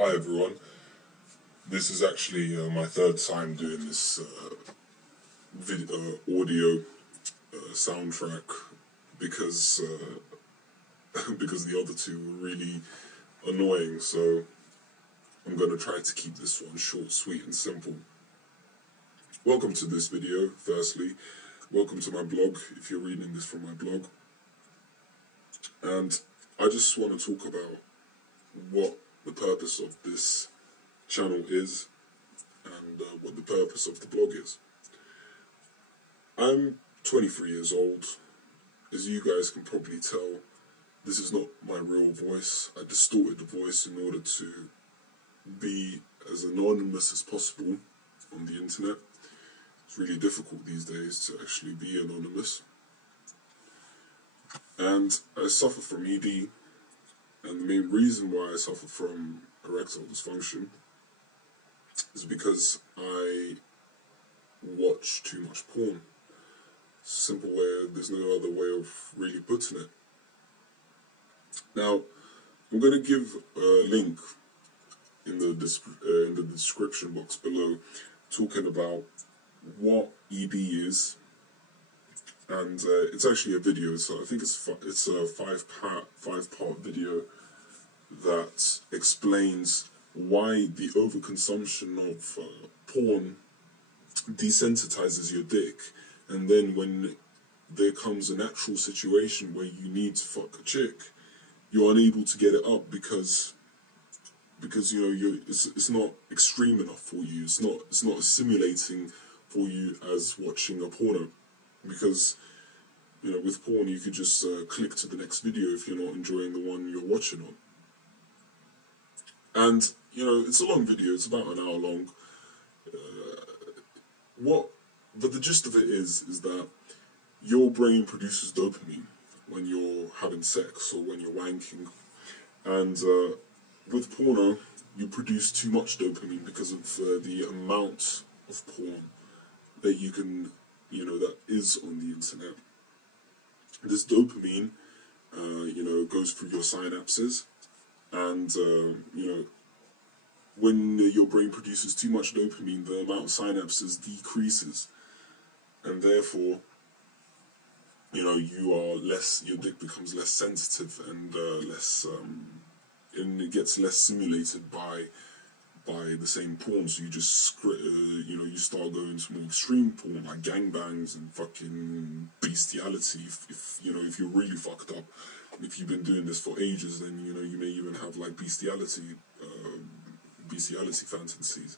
Hi everyone, this is actually my third time doing this audio soundtrack because because the other two were really annoying, so I'm going to try to keep this one short, sweet and simple. Welcome to this video, firstly. Welcome to my blog, if you're reading this from my blog. And I just want to talk about what the purpose of this channel is and what the purpose of the blog is. I'm 23 years old. As you guys can probably tell, this is not my real voice. I distorted the voice in order to be as anonymous as possible on the internet. It's really difficult these days to actually be anonymous. And I suffer from ED, and the main reason why I suffer from erectile dysfunction is because I watch too much porn. Simple way, there's no other way of really putting it. Now, I'm going to give a link in the description box below, talking about what ED is, and it's actually a video. So I think it's a five-part video that explains why the overconsumption of porn desensitizes your dick, and then when there comes a natural situation where you need to fuck a chick, you're unable to get it up because you know it's not extreme enough for you. It's not as stimulating for you as watching a porno, because you know with porn you could just click to the next video if you're not enjoying the one you're watching on. And you know it's a long video; it's about an hour long. But the gist of it is that your brain produces dopamine when you're having sex or when you're wanking, and with porno you produce too much dopamine because of the amount of porn that you can, that is on the internet. This dopamine, goes through your synapses, and when your brain produces too much dopamine, the amount of synapses decreases, and therefore, your dick becomes less sensitive and and it gets less stimulated by the same porn. So you just, you start going to more extreme porn, like gangbangs and fucking bestiality. If you're really fucked up, if you've been doing this for ages, then you may even have like bestiality fantasies.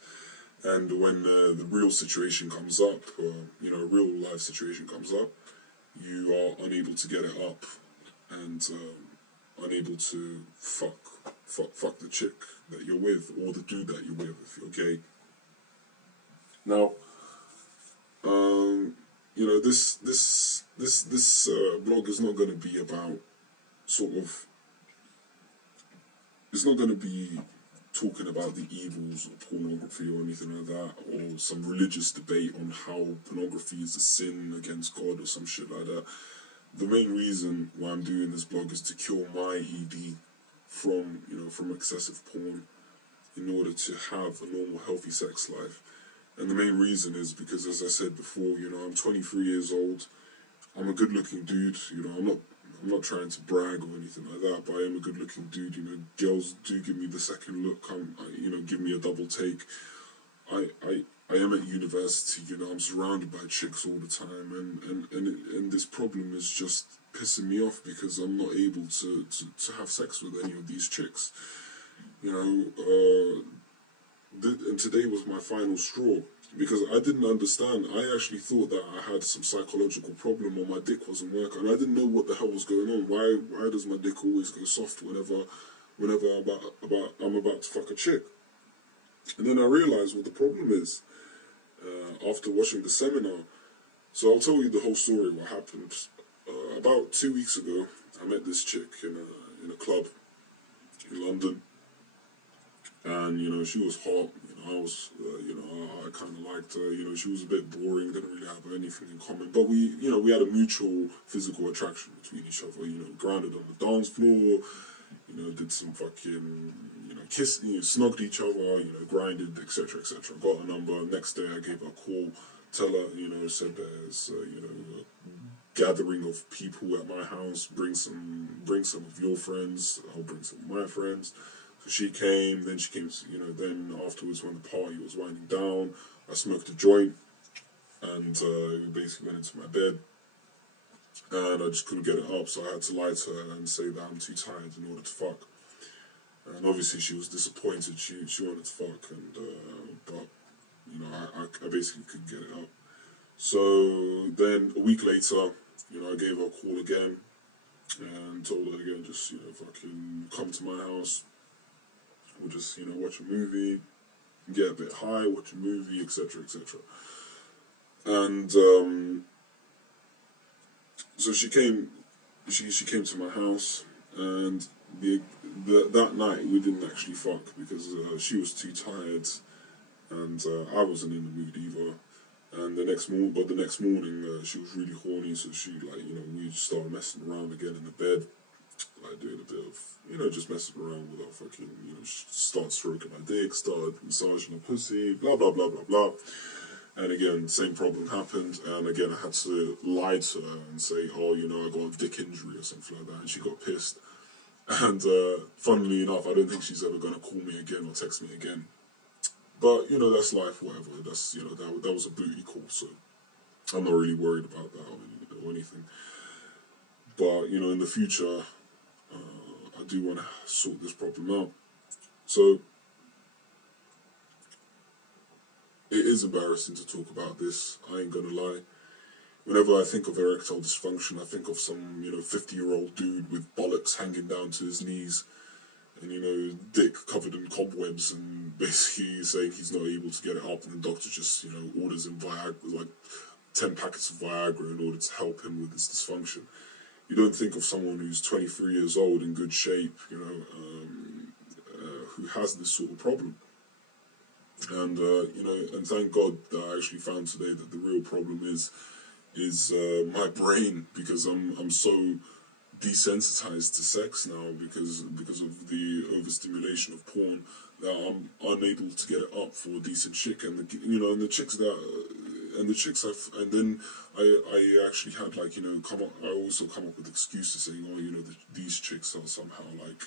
And when the real situation comes up, real life situation comes up, you are unable to get it up, and unable to fuck the chick that you're with, or the dude that you're with, if you're gay. Now, this blog is not going to be about it's not going to be talking about the evils of pornography or anything like that, or some religious debate on how pornography is a sin against God or some shit like that. The main reason why I'm doing this blog is to cure my ED from excessive porn, in order to have a normal, healthy sex life. And the main reason is because, as I said before, I'm 23 years old. I'm a good-looking dude. I'm not trying to brag or anything like that, but I am a good-looking dude. Girls do give me the second look. Give me a double take. I am at university. I'm surrounded by chicks all the time, and this problem is just pissing me off because I'm not able to have sex with any of these chicks. And today was my final straw, because I didn't understand. I actually thought that I had some psychological problem, or my dick wasn't working, and I didn't know what the hell was going on. Why does my dick always go soft whenever I'm about to fuck a chick? And then I realized what the problem is after watching the seminar. So I'll tell you the whole story, what happened. About 2 weeks ago, I met this chick in a club in London, and she was hot. I kind of liked her. She was a bit boring, didn't really have anything in common, but we had a mutual physical attraction between each other. Grounded on the dance floor. you know, did some fucking, you know, kissed, you know, snogged each other, you know, grinded, etc., etc. Got a number. Next day, I gave her a call. Tell her, you know, said there's, you know, a gathering of people at my house. Bring some of your friends. I'll bring some of my friends. So she came. Then she came. You know, then afterwards, when the party was winding down, I smoked a joint, and we basically went into my bed. And I just couldn't get it up, so I had to lie to her and say that I'm too tired in order to fuck. And obviously she was disappointed. She wanted to fuck, and but you know, I basically couldn't get it up. So then a week later, you know, I gave her a call again and told her again, just, you know, fucking come to my house. We'll just, you know, watch a movie, get a bit high, watch a movie, etc., etc. And so she came to my house, and that night we didn't actually fuck because she was too tired, and I wasn't in the mood either. And the next morning she was really horny, so she, like, you know, we just started messing around again in the bed, like doing a bit of, you know, just messing around with our fucking, you know, start stroking my dick, started massaging her pussy, blah blah blah blah blah. And again, same problem happened, and again I had to lie to her and say, oh, you know, I got a dick injury or something like that, and she got pissed. And funnily enough, I don't think she's ever going to call me again or text me again. But, you know, that's life, whatever. That's, you know, that was a booty call, so I'm not really worried about that or anything. But, you know, in the future, I do want to sort this problem out. So it is embarrassing to talk about this, I ain't gonna lie. Whenever I think of erectile dysfunction, I think of some, you know, 50-year-old dude with bollocks hanging down to his knees, and, you know, dick covered in cobwebs, and basically saying he's not able to get it up, and the doctor just, you know, orders him Viagra, like 10 packets of Viagra in order to help him with his dysfunction. You don't think of someone who's 23 years old, in good shape, you know, who has this sort of problem. And, you know, and thank God that I actually found today that the real problem is my brain, because I'm so desensitized to sex now because of the overstimulation of porn, that I'm unable to get it up for a decent chick. And the chicks and then I actually had, like, you know, I also come up with excuses saying, oh, you know, these chicks are somehow, like,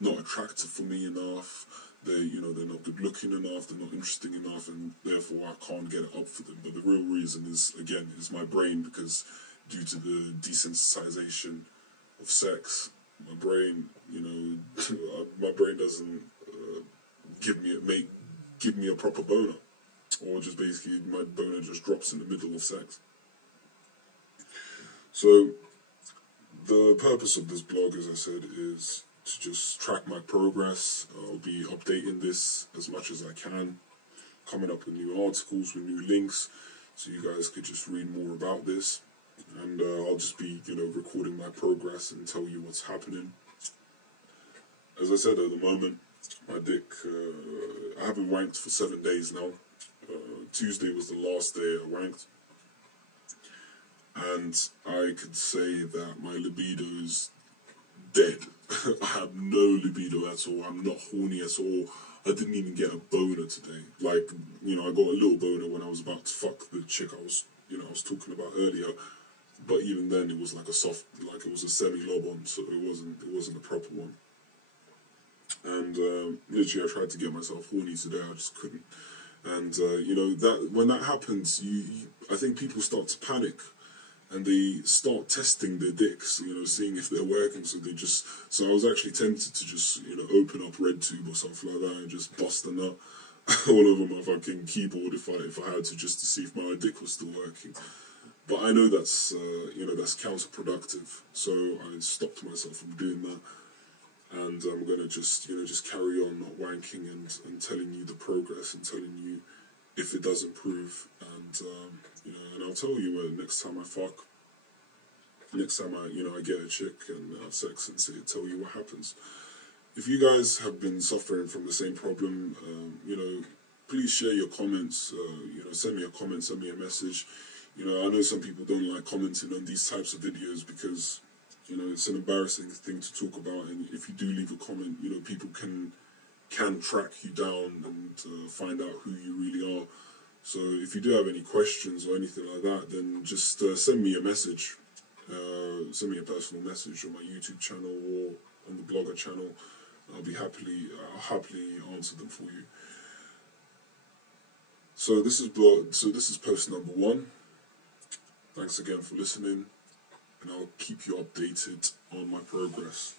not attractive for me enough. You know, they're not good looking enough, they're not interesting enough, and therefore I can't get it up for them. But the real reason is, again, is my brain, because due to the desensitization of sex, my brain, you know, my brain doesn't give me a proper boner, or just basically my boner just drops in the middle of sex. So the purpose of this blog, as I said, is to just track my progress. I'll be updating this as much as I can, coming up with new articles, with new links, so you guys could just read more about this. And I'll just be, you know, recording my progress and tell you what's happening. As I said, at the moment, my dick, I haven't wanked for 7 days now. Tuesday was the last day I wanked. And I could say that my libido's dead. I have no libido at all. I'm not horny at all. I didn't even get a boner today. Like, you know, I got a little boner when I was about to fuck the chick I was talking about earlier. But even then, it was like it was a semi-lob-on, so it wasn't a proper one. And literally, I tried to get myself horny today. I just couldn't. And you know, that when that happens, I think people start to panic. And they start testing their dicks, you know, seeing if they're working. So I was actually tempted to just, you know, open up RedTube or something like that and just bust a nut all over my fucking keyboard if I had to, just to see if my dick was still working. But I know that's, you know, that's counterproductive. So I stopped myself from doing that. And I'm going to just, you know, just carry on not wanking and telling you the progress and telling you if it does improve. And, you know, and I'll tell you next time I fuck, next time I get a chick and have sex, and tell you what happens. If you guys have been suffering from the same problem, you know, please share your comments, you know, send me a comment, send me a message. You know, I know some people don't like commenting on these types of videos because, you know, it's an embarrassing thing to talk about, and if if you do leave a comment, you know, people can track you down and find out who you really are. So if you do have any questions or anything like that, then just send me a message. Send me a personal message on my YouTube channel or on the blogger channel. I'll happily answer them for you. So this is post number 1. Thanks again for listening, and I'll keep you updated on my progress.